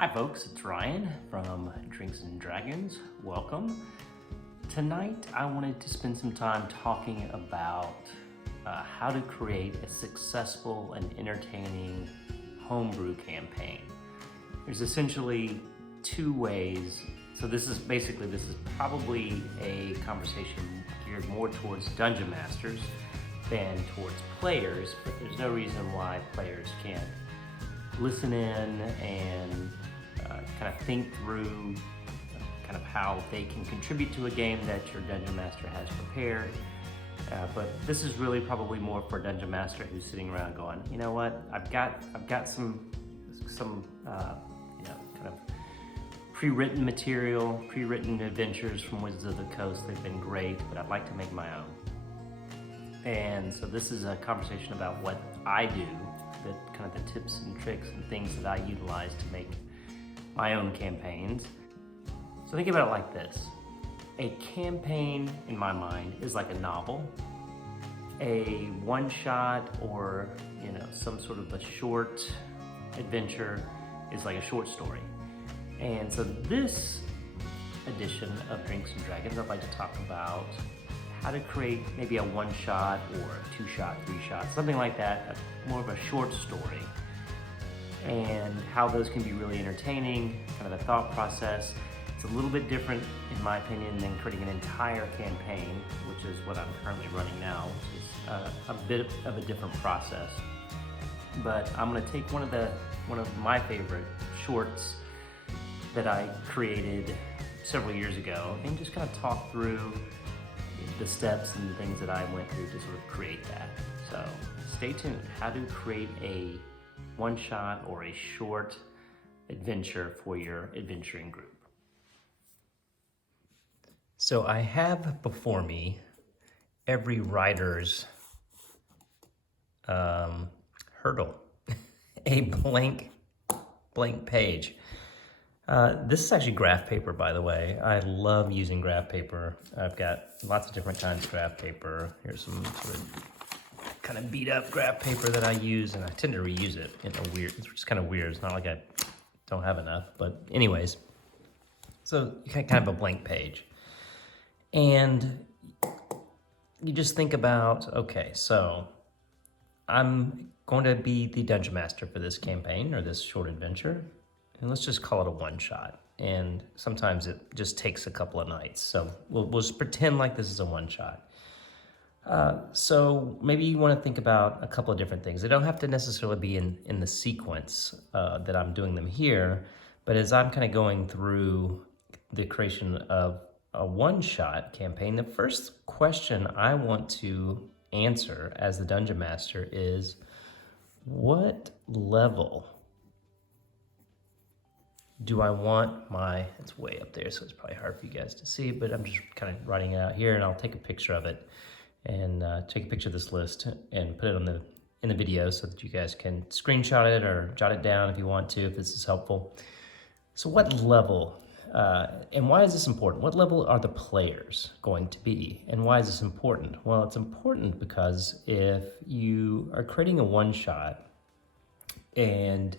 Hi folks, it's Ryan from Drinks and Dragons. Welcome. Tonight I wanted to spend some time talking about how to create a successful and entertaining homebrew campaign. There's essentially two ways. So this is probably a conversation geared more towards dungeon masters than towards players, but there's no reason why players can't listen in and kind of think through kind of how they can contribute to a game that your dungeon master has prepared. But this is really probably more for a dungeon master who's sitting around going, you know what, I've got some kind of pre-written material, pre-written adventures from Wizards of the Coast. They've been great, but I'd like to make my own. And so this is a conversation about what I do, the kind of the tips and tricks and things that I utilize to make my own campaigns. So think about it like this. A campaign, in my mind, is like a novel. A one-shot or some sort of a short adventure is like a short story. And so this edition of Drinks and Dragons, I'd like to talk about how to create maybe a one-shot or a two-shot, three-shot, something like that, more of a short story, and how those can be really entertaining, kind of the thought process. It's a little bit different, in my opinion, than creating an entire campaign, which is what I'm currently running now, which is a bit of a different process. But I'm going to take one of my favorite shorts that I created several years ago and just kind of talk through the steps and the things that I went through to sort of create that. So stay tuned. How to create a one-shot or a short adventure for your adventuring group. So I have before me every writer's hurdle, a blank page. This is actually graph paper, by the way. I love using graph paper. I've got lots of different kinds of graph paper. Here's some sort of kind of beat up graph paper that I use, and I tend to reuse it in a weird, it's just kind of weird. It's not like I don't have enough, but anyways. So you kind of a blank page. And you just think about, okay, so I'm going to be the dungeon master for this campaign or this short adventure. And let's just call it a one-shot. And sometimes it just takes a couple of nights. So we'll just pretend like this is a one-shot. So maybe you want to think about a couple of different things. They don't have to necessarily be in the sequence that I'm doing them here. But as I'm kind of going through the creation of a one-shot campaign, the first question I want to answer as the dungeon master is, what level do I want my, it's way up there, so it's probably hard for you guys to see, but I'm just kind of writing it out here, and I'll take a picture of it and take a picture of this list and put it in the video so that you guys can screenshot it or jot it down if you want to, if this is helpful. So what level, and why is this important? What level are the players going to be? And why is this important? Well, it's important because if you are creating a one-shot and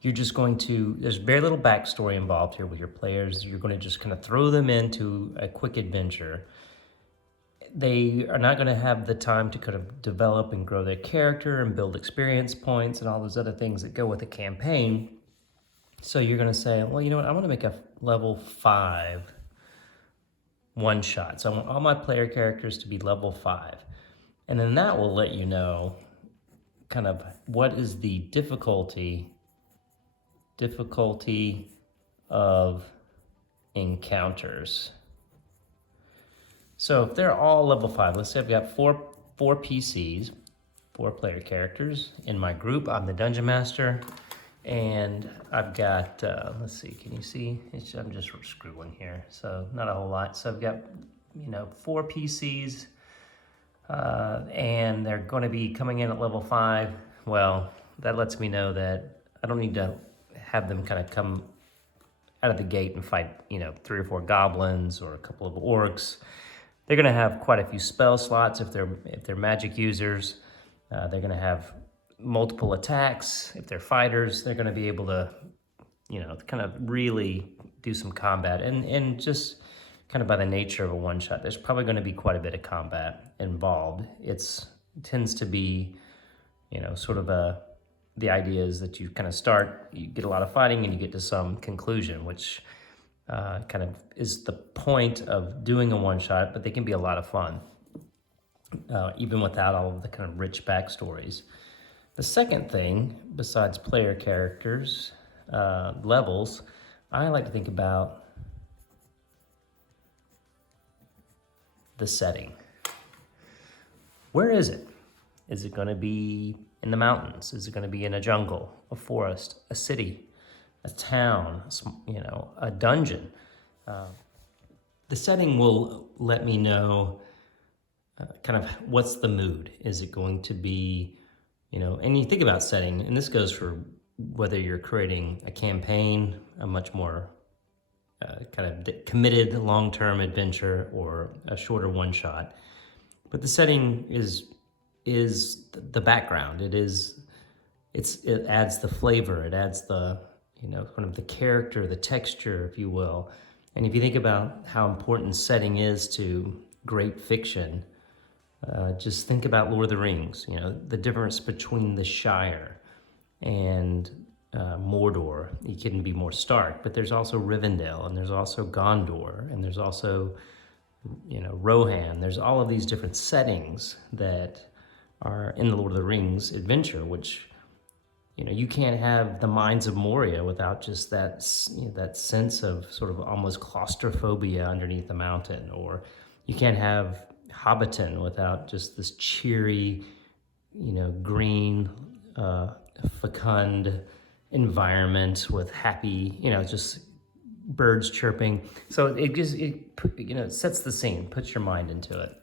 you're just going to, there's very little backstory involved here with your players. You're going to just kind of throw them into a quick adventure. They are not going to have the time to kind of develop and grow their character and build experience points and all those other things that go with a campaign. So you're going to say, well, you know what, I want to make a level 5 one shot. So I want all my player characters to be level 5. And then that will let you know kind of what is the difficulty of encounters. So if they're all level 5, let's say I've got four PCs, 4 player characters in my group. I'm the dungeon master, and I've got, let's see, can you see? I'm just scribbling here, so not a whole lot. So I've got, 4 PCs, and they're going to be coming in at level 5. Well, that lets me know that I don't need to have them kind of come out of the gate and fight, 3 or 4 goblins or a couple of orcs. They're going to have quite a few spell slots if they're magic users. They're going to have multiple attacks. If they're fighters, they're going to be able to kind of really do some combat. And just kind of by the nature of a one-shot, there's probably going to be quite a bit of combat involved. It tends to be, sort of the idea is that you kind of start, you get a lot of fighting and you get to some conclusion, which kind of is the point of doing a one-shot, but they can be a lot of fun, even without all of the kind of rich backstories. The second thing, besides player characters, levels, I like to think about the setting. Where is it? Is it going to be in the mountains? Is it going to be in a jungle, a forest, a city, a town, a dungeon? The setting will let me know kind of what's the mood. Is it going to be, and you think about setting, and this goes for whether you're creating a campaign, a much more kind of committed long-term adventure, or a shorter one-shot. But the setting is the background. It adds the flavor. It adds the kind of the character, the texture, if you will. And if you think about how important setting is to great fiction, just think about Lord of the Rings. The difference between the Shire and Mordor. It couldn't be more stark. But there's also Rivendell, and there's also Gondor, and there's also Rohan. There's all of these different settings that are in the Lord of the Rings adventure, which you can't have the Mines of Moria without just that sense of sort of almost claustrophobia underneath the mountain, or you can't have Hobbiton without just this cheery, green, fecund environment with happy, just birds chirping. So it sets the scene, puts your mind into it.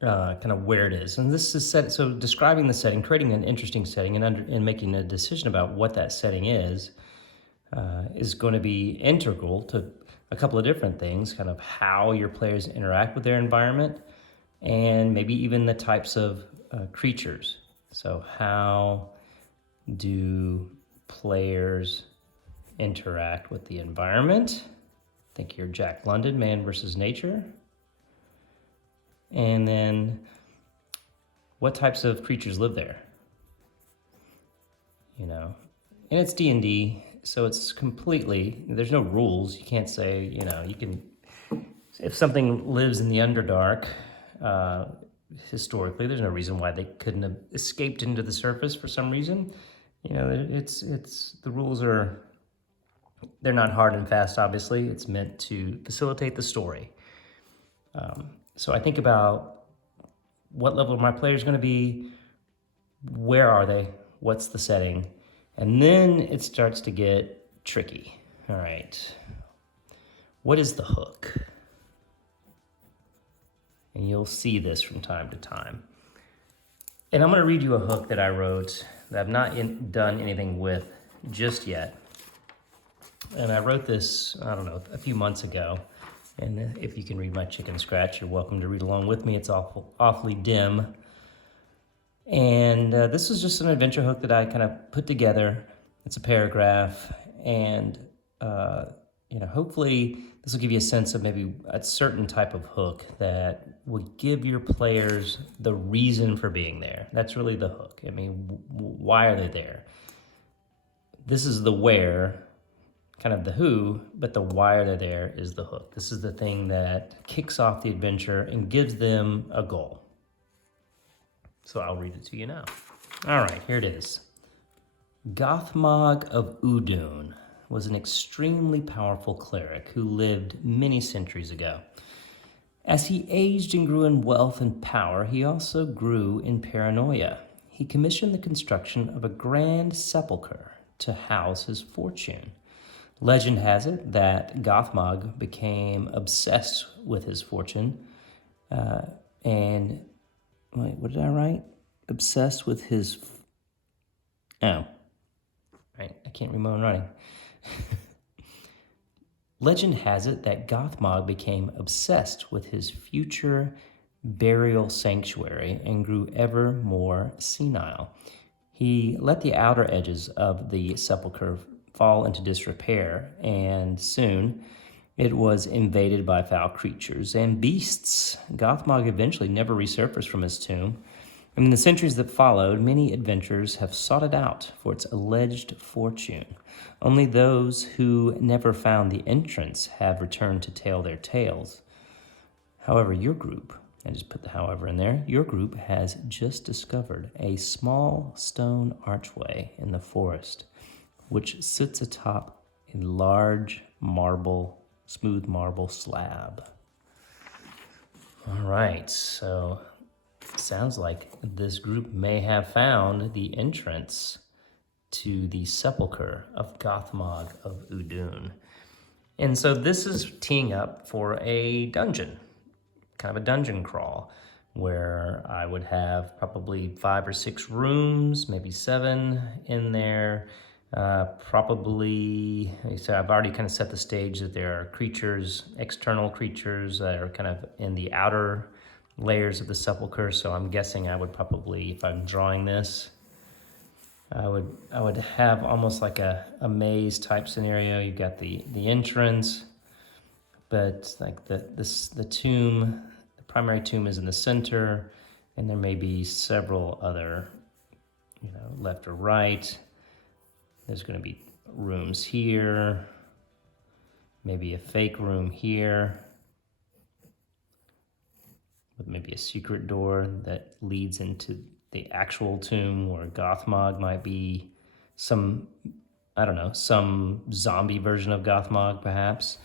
Kind of where it is, and this is set. So describing the setting, creating an interesting setting, and making a decision about what that setting is going to be integral to a couple of different things. Kind of how your players interact with their environment, and maybe even the types of creatures. So how do players interact with the environment? Think you're Jack London, man versus nature. And then what types of creatures live there? And it's D&D, so it's completely, there's no rules. You can't say, you can, if something lives in the Underdark, historically, there's no reason why they couldn't have escaped into the surface for some reason. It's the rules they're not hard and fast, obviously. It's meant to facilitate the story. So I think about what level my players going to be, where are they, what's the setting, and then it starts to get tricky. All right, what is the hook? And you'll see this from time to time. And I'm going to read you a hook that I wrote that I've not done anything with just yet. And I wrote this, I don't know, a few months ago. And if you can read my chicken scratch, you're welcome to read along with me. It's awfully dim. And this is just an adventure hook that I kind of put together. It's a paragraph. And, hopefully this will give you a sense of maybe a certain type of hook that would give your players the reason for being there. That's really the hook. I mean, why are they there? This is the where, kind of the who, but the why are they there is the hook. This is the thing that kicks off the adventure and gives them a goal. So I'll read it to you now. All right, here it is. Gothmog of Udun was an extremely powerful cleric who lived many centuries ago. As he aged and grew in wealth and power, he also grew in paranoia. He commissioned the construction of a grand sepulchre to house his fortune. Legend has it that Gothmog became obsessed with his fortune, and wait, what did I write? Obsessed with his, right, I can't read my own writing. Legend has it that Gothmog became obsessed with his future burial sanctuary and grew ever more senile. He let the outer edges of the sepulchre fall into disrepair, and soon it was invaded by foul creatures and beasts. Gothmog eventually never resurfaced from his tomb. In the centuries that followed, many adventurers have sought it out for its alleged fortune. Only those who never found the entrance have returned to tell their tales. However, your group, I just put the however in there, your group has just discovered a small stone archway in the forest, which sits atop a large smooth marble slab. All right, so sounds like this group may have found the entrance to the sepulcher of Gothmog of Udun. And so this is teeing up for a dungeon, kind of a dungeon crawl, where I would have probably 5 or 6 rooms, maybe 7 in there. Probably, so I've already kind of set the stage that there are creatures, external creatures that are kind of in the outer layers of the sepulcher. So I'm guessing I would probably, if I'm drawing this, I would have almost like a maze type scenario. You've got the entrance, but like the tomb, the primary tomb is in the center, and there may be several other, left or right. There's going to be rooms here, maybe a fake room here, with maybe a secret door that leads into the actual tomb where Gothmog might be some zombie version of Gothmog, perhaps.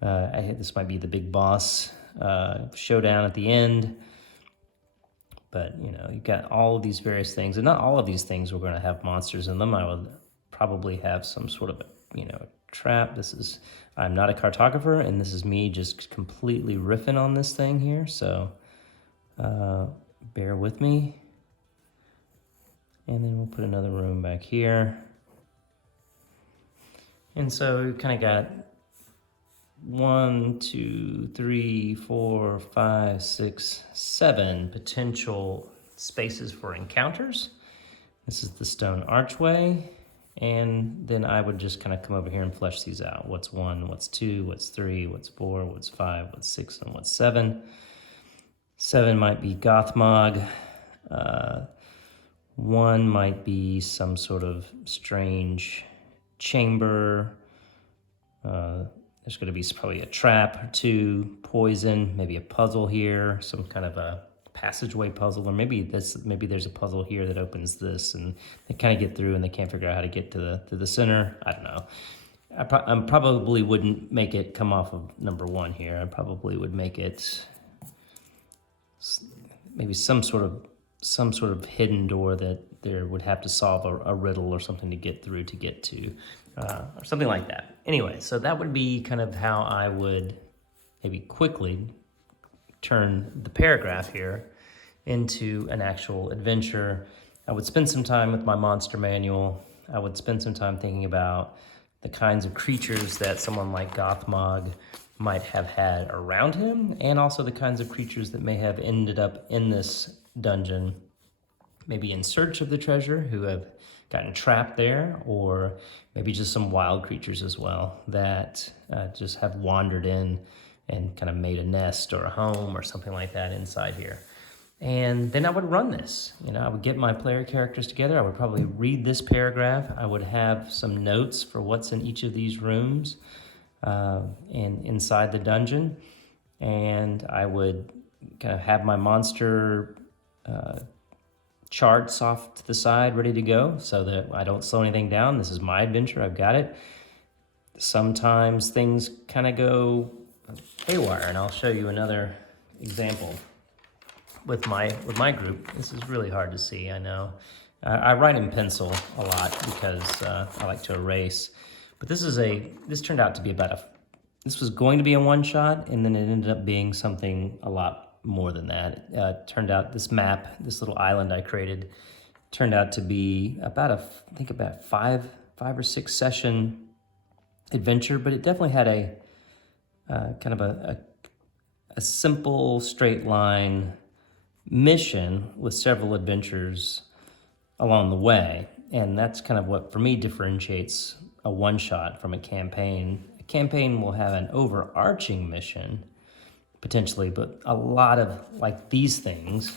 This might be the big boss showdown at the end. But, you've got all of these various things, and not all of these things were going to have monsters in them. I would probably have some sort of a trap. I'm not a cartographer, and this is me just completely riffing on this thing here, so bear with me. And then we'll put another room back here. And so we've kind of got 1, 2, 3, 4, 5, 6, 7 potential spaces for encounters. This is the stone archway. And then I would just kind of come over here and flesh these out. What's 1, what's 2, what's 3, what's 4, what's 5, what's 6, and what's 7. 7 might be Gothmog. 1 might be some sort of strange chamber. There's going to be probably a trap or 2, poison, maybe a puzzle here, some kind of a passageway puzzle, or maybe there's a puzzle here that opens this, and they kind of get through and they can't figure out how to get to the center. I don't know. I probably wouldn't make it come off of number 1 here. I probably would make it maybe some sort of hidden door that there would have to solve a riddle or something to get through to get to, or something like that. Anyway, so that would be kind of how I would maybe quickly turn the paragraph here into an actual adventure. I would spend some time with my monster manual. I would spend some time thinking about the kinds of creatures that someone like Gothmog might have had around him, and also the kinds of creatures that may have ended up in this dungeon, maybe in search of the treasure, who have gotten trapped there, or maybe just some wild creatures as well that just have wandered in and kind of made a nest or a home or something like that inside here. And then I would run this. I would get my player characters together. I would probably read this paragraph. I would have some notes for what's in each of these rooms and inside the dungeon. And I would kind of have my monster charts off to the side ready to go so that I don't slow anything down. This is my adventure. I've got it. Sometimes things kind of go haywire, and I'll show you another example with my group. This is really hard to see, I know. I write in pencil a lot because I like to erase. But this turned out to be this was going to be a one-shot, and then it ended up being something a lot more than that. It turned out this map, this little island I created, turned out to be about 5 or 6 session adventure, but it definitely had a kind of a simple straight line mission with several adventures along the way. And that's kind of what, for me, differentiates a one-shot from a campaign. A campaign will have an overarching mission, potentially, but a lot of like these things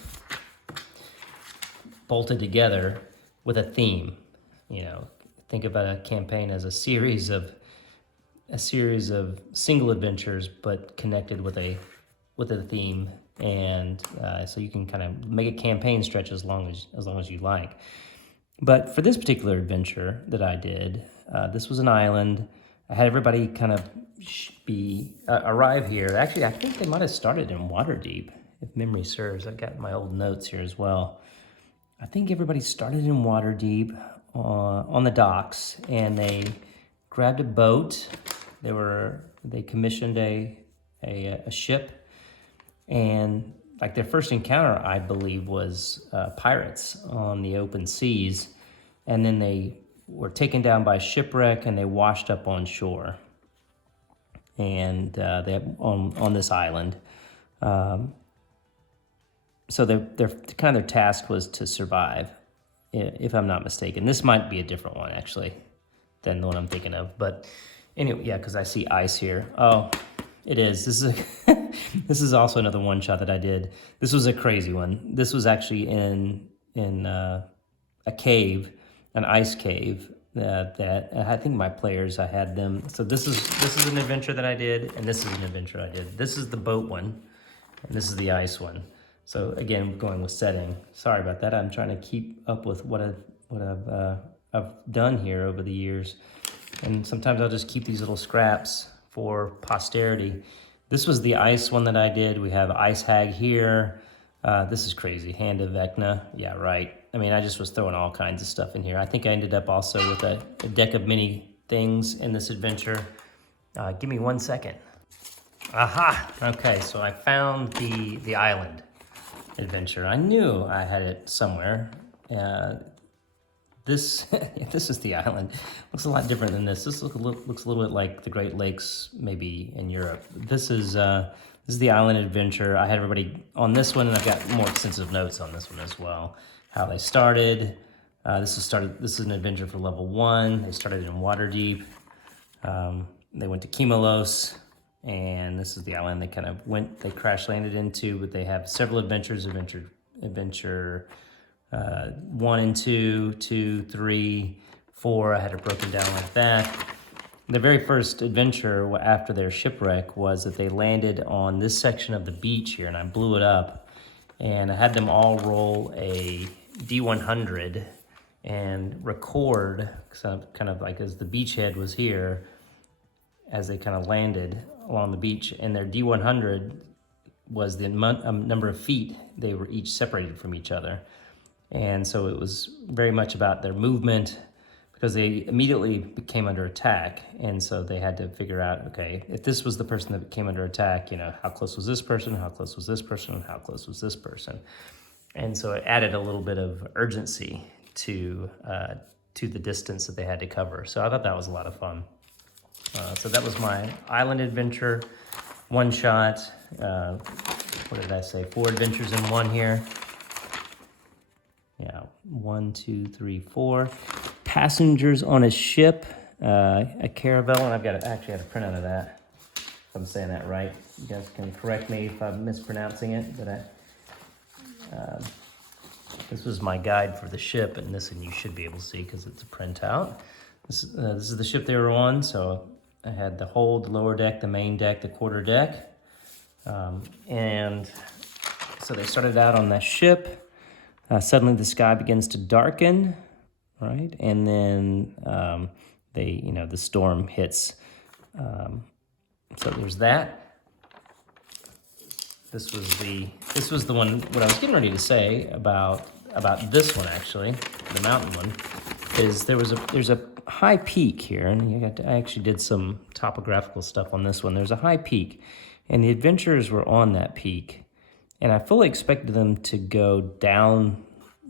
bolted together with a theme. You know, think about a campaign as a series of single adventures, but connected with a theme, and so you can kind of make a campaign stretch as long as you like. But for this particular adventure that I did, this was an island. I had everybody kind of arrive here. Actually, I think they might have started in Waterdeep, if memory serves. I've got my old notes here as well. I think everybody started in Waterdeep on the docks, and they grabbed a boat. They commissioned a ship, and like their first encounter, I believe, was pirates on the open seas, and then they were taken down by shipwreck and they washed up on shore, and they on this island. So their task was to survive, if I'm not mistaken. This might be a different one actually than the one I'm thinking of, but anyway, yeah, because I see ice here. Oh, it is. This is this is also another one shot that I did. This was a crazy one. This was actually in a cave, an ice cave that I think my players, I had them. So this is an adventure that I did, and this is an adventure I did. This is the boat one, and this is the ice one. So again, going with setting. Sorry about that. I'm trying to keep up with what I've done here over the years, and sometimes I'll just keep these little scraps for posterity. This was the ice one that I did. We have Ice Hag here. This is crazy. Hand of Vecna. Yeah, right. I mean, I just was throwing all kinds of stuff in here. I think I ended up also with a deck of mini things in this adventure. Give me 1 second. Aha! Okay, so I found the island adventure. I knew I had it somewhere. This is the island. Looks a lot different than this. This looks a little bit like the Great Lakes, maybe in Europe. This is the island adventure. I had everybody on this one, and I've got more extensive notes on this one as well. How they started. This is an adventure for level 1. They started in Waterdeep. They went to Kimalos, and this is the island they crash landed into. But they have several adventures. Adventure 1 and 2, 2, 3, 4. I had it broken down like that. The very first adventure after their shipwreck was that they landed on this section of the beach here, and I blew it up. And I had them all roll a D100 and record, kind of like as the beachhead was here, as they kind of landed along the beach. And their D100 was the number of feet they were each separated from each other. And so it was very much about their movement, because they immediately came under attack. And so they had to figure out, okay, if this was the person that came under attack, how close was this person, how close was this person, and how close was this person? And so it added a little bit of urgency to the distance that they had to cover. So I thought that was a lot of fun. So that was my island adventure, one shot. What did I say? 4 adventures in one here. Yeah, 1, 2, 3, 4. Passengers on a ship, a caravel, and I've actually had a printout of that, if I'm saying that right. You guys can correct me if I'm mispronouncing it, but this was my guide for the ship, and you should be able to see because it's a printout. This is the ship they were on, so I had the hold, the lower deck, the main deck, the quarter deck, and so they started out on that ship. Suddenly the sky begins to darken, right? And then the storm hits. So there's that. This was the one. What I was getting ready to say about this one, actually, the mountain one, is there's a high peak here, and I actually did some topographical stuff on this one. There's a high peak, and the adventurers were on that peak. And I fully expected them to go down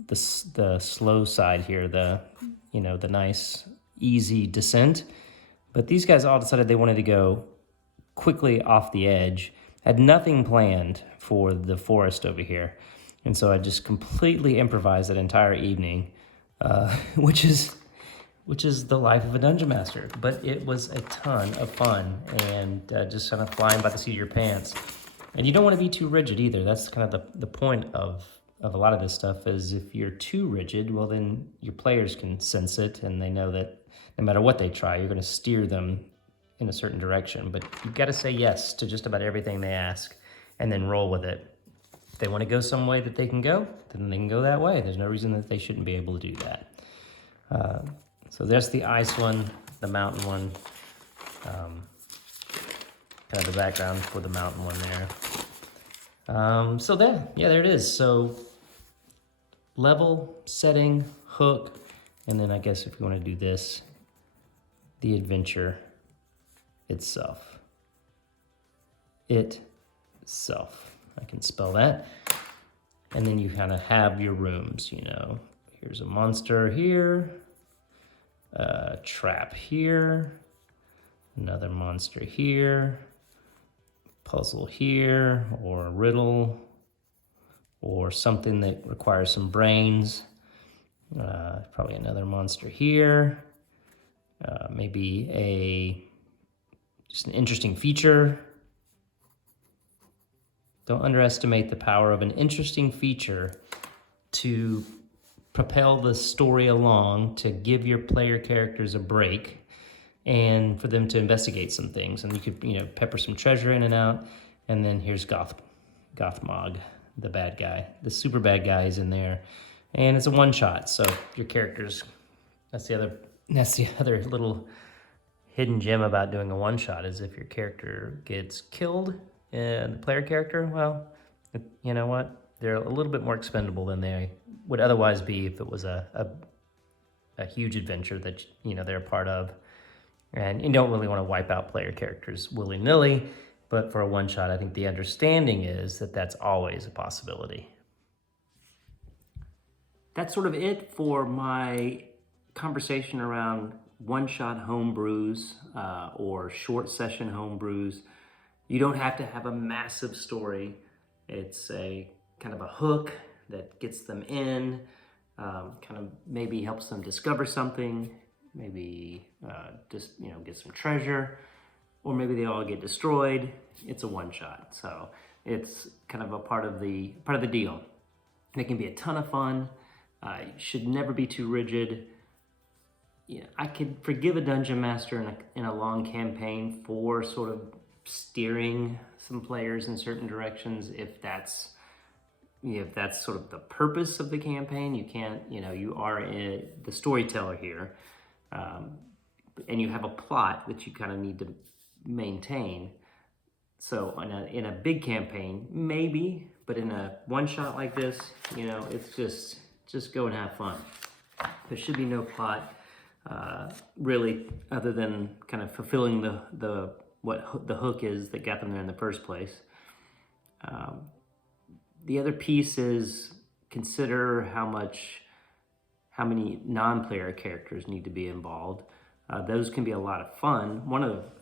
the slow side here, the nice, easy descent. But these guys all decided they wanted to go quickly off the edge. Had nothing planned for the forest over here. And so I just completely improvised that entire evening, which is which is the life of a dungeon master. But it was a ton of fun and just kind of flying by the seat of your pants. And you don't want to be too rigid either. That's kind of the point of a lot of this stuff is if you're too rigid, well, then your players can sense it and they know that no matter what they try, you're going to steer them in a certain direction. But you've got to say yes to just about everything they ask and then roll with it. If they want to go some way that they can go, then they can go that way. There's no reason that they shouldn't be able to do that. So there's the ice one, the mountain one, kind of the background for the mountain one there. So there it is. So level, setting, hook, and then I guess if you want to do this, the adventure itself. Itself. I can spell that. And then you kind of have your rooms, you know. Here's a monster here, a trap here, another monster here, puzzle here, or a riddle, or something that requires some brains. Probably another monster here. Maybe just an interesting feature. Don't underestimate the power of an interesting feature to propel the story along, to give your player characters a break, and for them to investigate some things. And you could, you know, pepper some treasure in and out. And then here's Gothmog, the bad guy. The super bad guy is in there. And it's a one-shot, so your characters, that's the other little hidden gem about doing a one-shot is if your character gets killed, and the player character, well, you know what? They're a little bit more expendable than they would otherwise be if it was a huge adventure that, you know, they're a part of. And you don't really want to wipe out player characters willy-nilly, but for a one-shot, I think the understanding is that that's always a possibility. That's sort of it for my conversation around one-shot home brews or short session home brews. You don't have to have a massive story. It's a kind of a hook that gets them in, kind of maybe helps them discover something, maybe just, you know, get some treasure, or maybe they all get destroyed. It's a one-shot, so it's kind of a part of the deal. It can be a ton of fun. You should never be too rigid. Yeah, I could forgive a dungeon master in a long campaign for sort of steering some players in certain directions if that's sort of the purpose of the campaign. You can't, you know, you are the storyteller here, and you have a plot that you kind of need to maintain. So in a big campaign, maybe, but in a one-shot like this, you know, it's just go and have fun. There should be no plot, really, other than kind of fulfilling what the hook is that got them there in the first place. The other piece is consider how many non-player characters need to be involved. Those can be a lot of fun.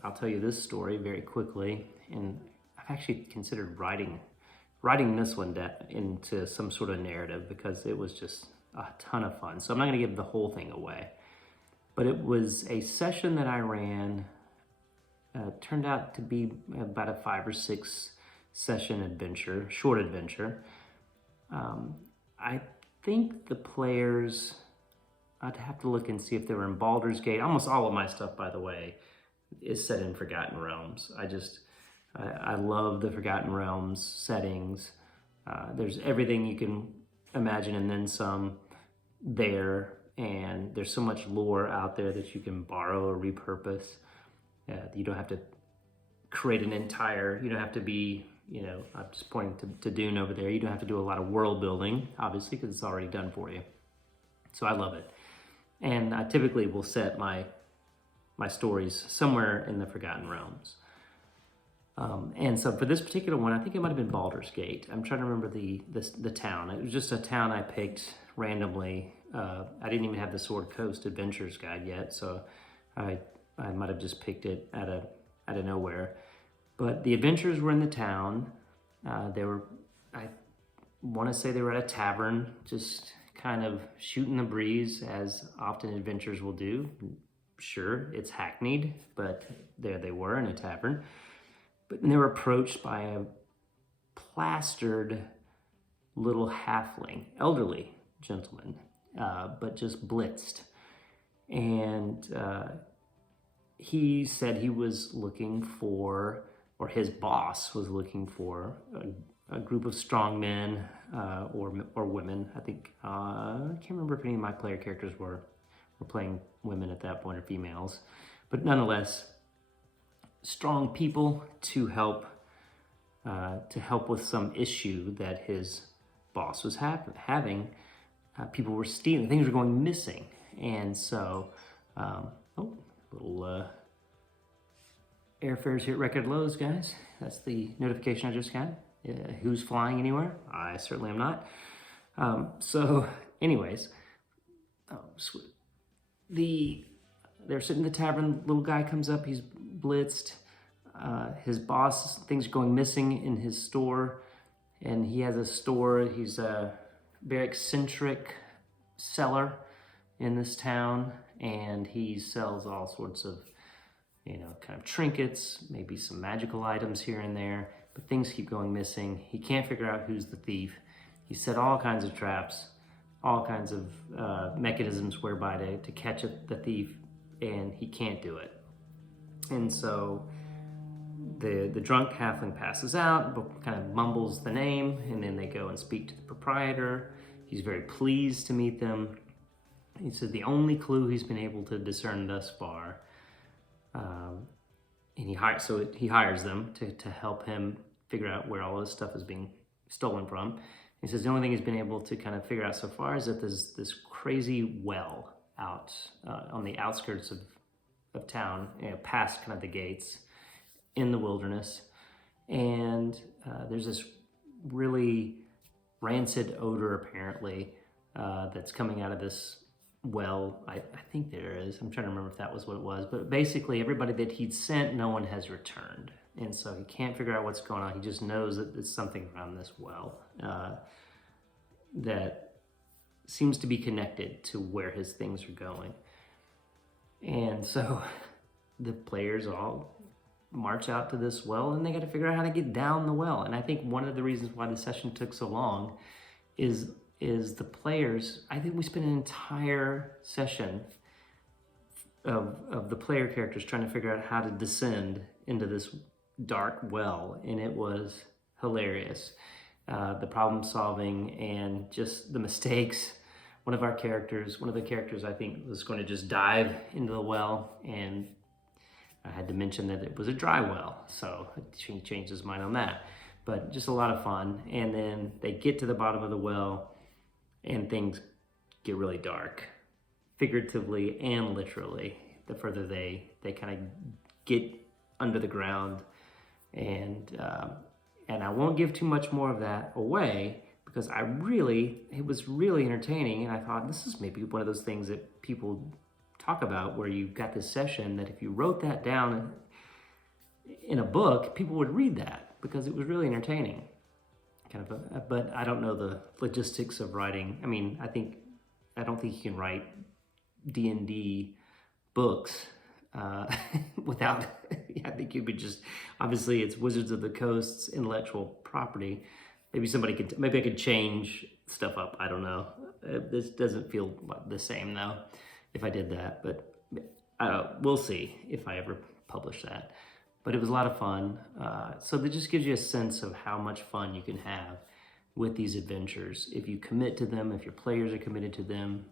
I'll tell you this story very quickly, and I've actually considered writing this one into some sort of narrative because it was just a ton of fun. So I'm not going to give the whole thing away, but it was a session that I ran. Turned out to be about a 5 or 6 session adventure, short adventure. I think the players, I'd have to look and see if they were in Baldur's Gate. Almost all of my stuff, by the way, is set in Forgotten Realms. I love the Forgotten Realms settings. There's everything you can imagine and then some there, and there's so much lore out there that you can borrow or repurpose. You don't have to create you don't have to be, you know, I'm just pointing to Dune over there. You don't have to do a lot of world building, obviously, because it's already done for you. So I love it. And I typically will set my stories somewhere in the Forgotten Realms. And so for this particular one, I think it might have been Baldur's Gate. I'm trying to remember the town. It was just a town I picked randomly. I didn't even have the Sword Coast Adventures guide yet, so I might have just picked it out of nowhere. But the adventurers were in the town. I want to say they were at a tavern, just kind of shooting the breeze, as often adventures will do. Sure, it's hackneyed, but there they were in a tavern. But they were approached by a plastered little halfling, elderly gentleman, but just blitzed. And he said he was looking for, or his boss was looking for, a group of strong men or women. I think, I can't remember if any of my player characters were playing women at that point, or females. But nonetheless, strong people to help with some issue that his boss was having. People were stealing, things were going missing. And so, little airfares here at record lows, guys. That's the notification I just got. Who's flying anywhere? I certainly am not. So anyways, they're sitting in the tavern, little guy comes up, he's blitzed. His boss, things are going missing in his store, and he has a store. He's a very eccentric seller in this town, and he sells all sorts of, kind of trinkets, maybe some magical items here and there, but things keep going missing. He can't figure out who's the thief. He set all kinds of traps, all kinds of mechanisms whereby to catch the thief, and he can't do it. And so the drunk halfling passes out, but kind of mumbles the name, and then they go and speak to the proprietor. He's very pleased to meet them. He says the only clue he's been able to discern thus far, and he hires them to help him figure out where all this stuff is being stolen from. He says the only thing he's been able to kind of figure out so far is that there's this crazy well out on the outskirts of town, past kind of the gates in the wilderness. And there's this really rancid odor apparently that's coming out of this well. I think there is. I'm trying to remember if that was what it was. But basically everybody that he'd sent, no one has returned. And so he can't figure out what's going on. He just knows that there's something around this well that seems to be connected to where his things are going. And so the players all march out to this well, and they got to figure out how to get down the well. And I think one of the reasons why the session took so long is the players, I think we spent an entire session of the player characters trying to figure out how to descend into this dark well, and it was hilarious. The problem solving and just the mistakes. One of the characters I think was going to just dive into the well, and I had to mention that it was a dry well, so he changed his mind on that. But just a lot of fun. And then they get to the bottom of the well, and things get really dark, figuratively and literally. The further they kind of get under the ground, and I won't give too much more of that away, because it was really entertaining, and I thought this is maybe one of those things that people talk about, where you've got this session that if you wrote that down in a book, people would read that because it was really entertaining. But I don't know the logistics of writing. I mean, I don't think you can write D&D books without. I think you could just, obviously it's Wizards of the Coast's intellectual property. Maybe I could change stuff up. I don't know. This doesn't feel the same though if I did that, but we'll see if I ever publish that. But it was a lot of fun. So that just gives you a sense of how much fun you can have with these adventures if you commit to them, if your players are committed to them,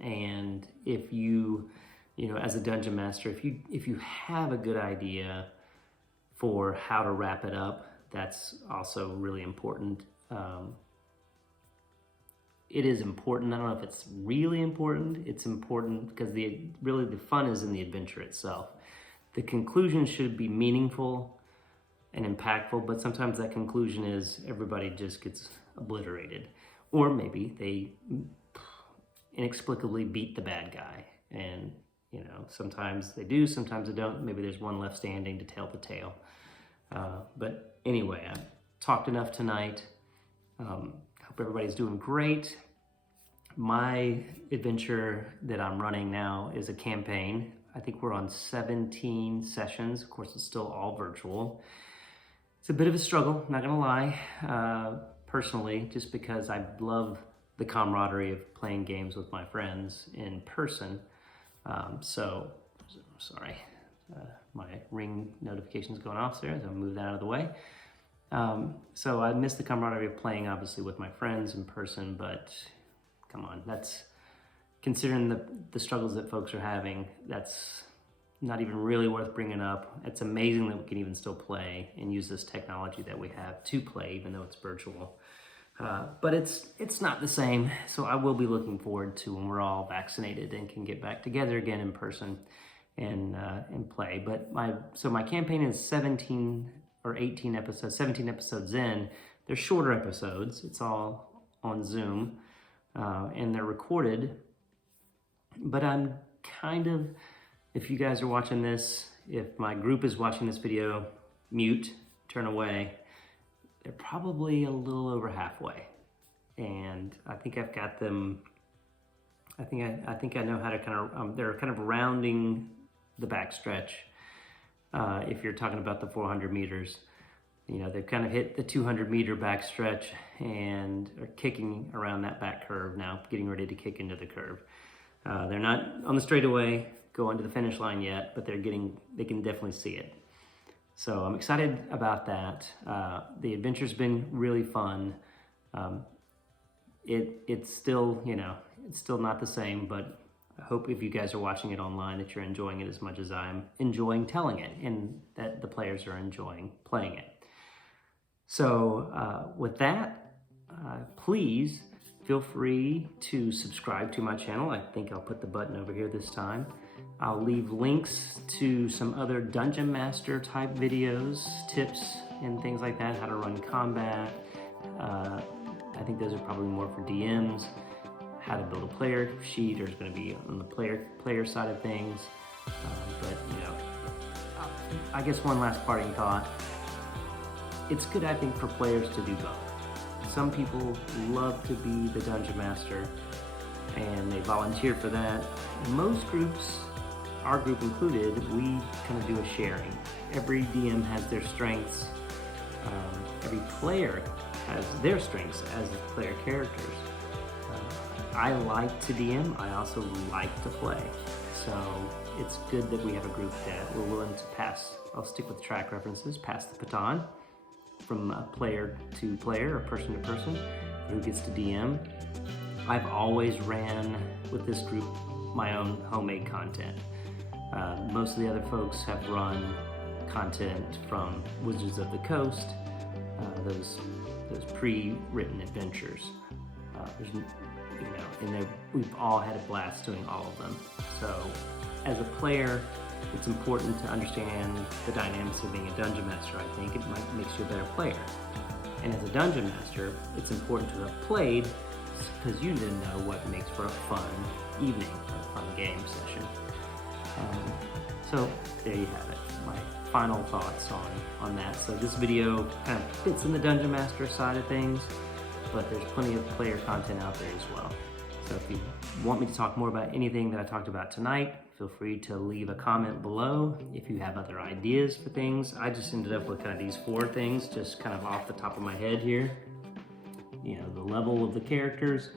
and if you as a dungeon master, if you have a good idea for how to wrap it up, that's also really important. It is important. I don't know if it's really important. It's important because the fun is in the adventure itself. The conclusion should be meaningful and impactful, but sometimes that conclusion is everybody just gets obliterated. Or maybe they inexplicably beat the bad guy. And, sometimes they do, sometimes they don't. Maybe there's one left standing to tell the tale. But anyway, I've talked enough tonight. Hope everybody's doing great. My adventure that I'm running now is a campaign. I think we're on 17 sessions. Of course, it's still all virtual. It's a bit of a struggle, not gonna lie, personally, just because I love the camaraderie of playing games with my friends in person. Sorry, my ring notification's going off there, so I'll move that out of the way. So I miss the camaraderie of playing, obviously, with my friends in person, but come on, that's, considering the struggles that folks are having, that's not even really worth bringing up. It's amazing that we can even still play and use this technology that we have to play, even though it's virtual. But it's not the same, so I will be looking forward to when we're all vaccinated and can get back together again in person and play. But my campaign is 17 or 18 episodes, 17 episodes in. They're shorter episodes. It's all on Zoom, and they're recorded. But I'm kind of, if you guys are watching this, if my group is watching this video, mute, turn away. They're probably a little over halfway, and I think I've got them. I think I know how to kind of. They're kind of rounding the backstretch. If you're talking about the 400 meters, you know, they've kind of hit the 200-meter backstretch and are kicking around that back curve now, getting ready to kick into the curve. They're not on the straightaway going to the finish line yet, but they can definitely see it. So I'm excited about that. The adventure's been really fun. It's still, you know, it's still not the same, but I hope if you guys are watching it online that you're enjoying it as much as I'm enjoying telling it, and that the players are enjoying playing it. So with that, please feel free to subscribe to my channel. I think I'll put the button over here this time. I'll leave links to some other Dungeon Master type videos, tips and things like that, how to run combat. I think those are probably more for DMs, how to build a player sheet, or it's going to be on the player side of things. But you know, I guess one last parting thought. It's good, I think, for players to do both. Some people love to be the Dungeon Master and they volunteer for that. Most groups, our group included, we kind of do a sharing. Every DM has their strengths. Every player has their strengths as player characters. I like to DM, I also like to play. So it's good that we have a group that we're willing to pass, I'll stick with track references, pass the baton from player to player or person to person, who gets to DM. I've always ran with this group my own homemade content. Most of the other folks have run content from Wizards of the Coast, those pre-written adventures. We've all had a blast doing all of them. So as a player, it's important to understand the dynamics of being a Dungeon Master. I think it makes you a better player. And as a Dungeon Master, it's important to have played, because you didn't know what makes for a fun evening, a fun game session. So there you have it, my final thoughts on that. So this video kind of fits in the Dungeon Master side of things, but there's plenty of player content out there as well. So if you want me to talk more about anything that I talked about tonight, feel free to leave a comment below. If you have other ideas for things, I just ended up with kind of these 4 things, just kind of off the top of my head here. You know, the level of the characters,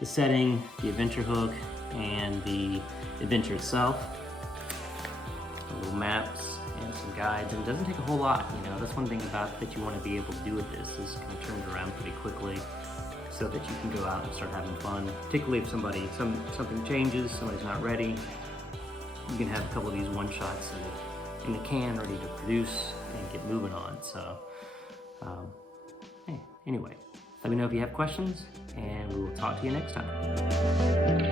the setting, the adventure hook, and the adventure itself. Little maps and some guides, and it doesn't take a whole lot. You know, that's one thing about that you want to be able to do with this, is kind of turn it around pretty quickly, so that you can go out and start having fun. Particularly if something changes, somebody's not ready, you can have a couple of these one-shots in the can, ready to produce and get moving on. So, hey, anyway, let me know if you have questions, and we will talk to you next time.